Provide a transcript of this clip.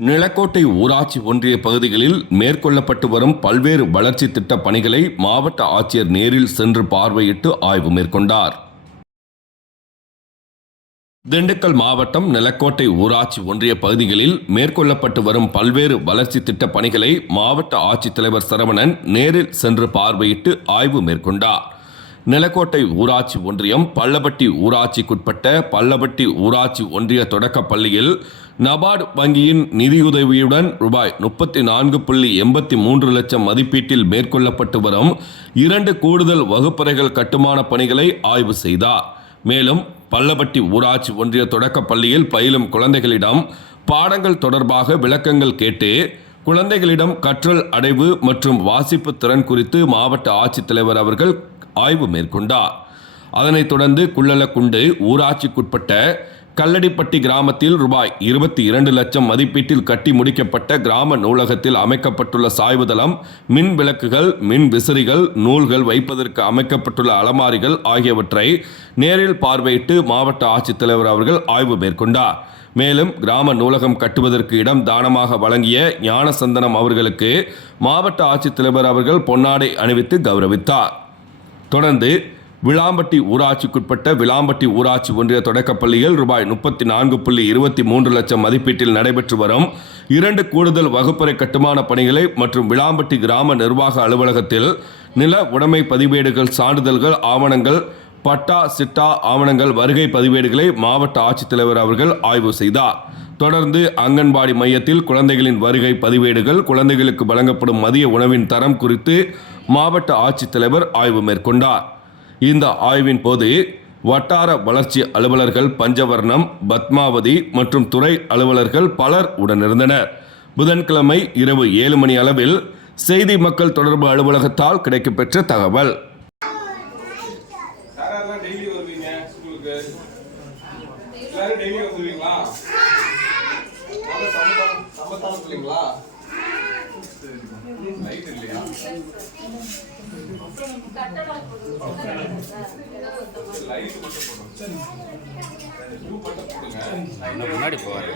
நிலக்கோட்டை ஊராட்சி ஒன்றிய பகுதிகளில் மேற்கொள்ளப்பட்டு வரும் பல்வேறு வளர்ச்சி திட்ட பணிகளை மாவட்ட ஆட்சியர் நேரில் சென்று பார்வையிட்டு ஆய்வு மேற்கொண்டார். திண்டுக்கல் மாவட்டம் நிலக்கோட்டை ஊராட்சி ஒன்றிய பகுதிகளில் மேற்கொள்ளப்பட்டு வரும் பல்வேறு வளர்ச்சி திட்ட பணிகளை மாவட்ட ஆட்சித்தலைவர் சரவணன் நேரில் சென்று பார்வையிட்டு ஆய்வு மேற்கொண்டார். நிலக்கோட்டை ஊராட்சி ஒன்றியம் பள்ளப்பட்டி ஊராட்சிக்குட்பட்ட பள்ளப்பட்டி ஊராட்சி ஒன்றிய தொடக்கப் பள்ளியில் நபார்டு வங்கியின் நிதியுதவியுடன் ரூபாய் 34.83 லட்சம் மதிப்பீட்டில் மேற்கொள்ளப்பட்டு வரும் 2 கூடுதல் வகுப்பறைகள் கட்டுமான பணிகளை ஆய்வு செய்தார். மேலும் பள்ளப்பட்டி ஊராட்சி ஒன்றிய தொடக்கப் பள்ளியில் பயிலும் குழந்தைகளிடம் பாடங்கள் தொடர்பாக விளக்கங்கள் கேட்டு குழந்தைகளிடம் கற்றல் அடைவு மற்றும் வாசிப்பு திறன் குறித்து மாவட்ட ஆட்சித்தலைவர் அவர்கள் ஆய்வு மேற்கொண்டார். அதனைத் தொடர்ந்து குள்ளலக்குண்டு ஊராட்சிக்குட்பட்ட கல்லடிப்பட்டி கிராமத்தில் ரூபாய் 22 லட்சம் மதிப்பீட்டில் கட்டி முடிக்கப்பட்ட கிராம நூலகத்தில் அமைக்கப்பட்டுள்ள சாய்வுதளம், மின் விளக்குகள், மின் விசிறிகள், நூல்கள் வைப்பதற்கு அமைக்கப்பட்டுள்ள அலமாரிகள் ஆகியவற்றை நேரில் பார்வையிட்டு மாவட்ட ஆட்சித்தலைவர் அவர்கள் ஆய்வு மேற்கொண்டார். மேலும் கிராம நூலகம் கட்டுவதற்கு இடம் தானமாக வழங்கிய ஞானசந்தனம் அவர்களுக்கு மாவட்ட ஆட்சித்தலைவர் அவர்கள் பொன்னாடை அணிவித்து கௌரவித்தார். தொடர்ந்து விளாம்பட்டி ஊராட்சிக்குட்பட்ட விளாம்பட்டி ஊராட்சி ஒன்றிய தொடக்கப்பள்ளியில் ரூபாய் 34.23 லட்சம் மதிப்பீட்டில் நடைபெற்று வரும் 2 கூடுதல் வகுப்பறை கட்டுமான பணிகளை மற்றும் விளாம்பட்டி கிராம நிர்வாக அலுவலகத்தில் நில உடைமை பதிவேடுகள், சான்றிதழ்கள், ஆவணங்கள், பட்டா சிட்டா ஆவணங்கள், வருகை பதிவேடுகளை மாவட்ட ஆட்சித்தலைவர் அவர்கள் ஆய்வு செய்தார். தொடர்ந்து அங்கன்வாடி மையத்தில் குழந்தைகளின் வருகை பதிவேடுகள், குழந்தைகளுக்கு வழங்கப்படும் மதிய உணவின் தரம் குறித்து மாவட்ட ஆட்சித்தலைவர் ஆய்வு மேற்கொண்டார். இந்த ஆய்வின் போது வட்டார வளர்ச்சி அலுவலர்கள் பஞ்சவர்ணம், பத்மாவதி மற்றும் துறை அலுவலர்கள் பலர் உடனிருந்தனர். புதன்கிழமை இரவு 7 மணி அளவில் செய்தி மக்கள் தொடர்பு அலுவலகத்தால் கிடைக்கப்பெற்ற தகவல். முன்னாடி போவாரு.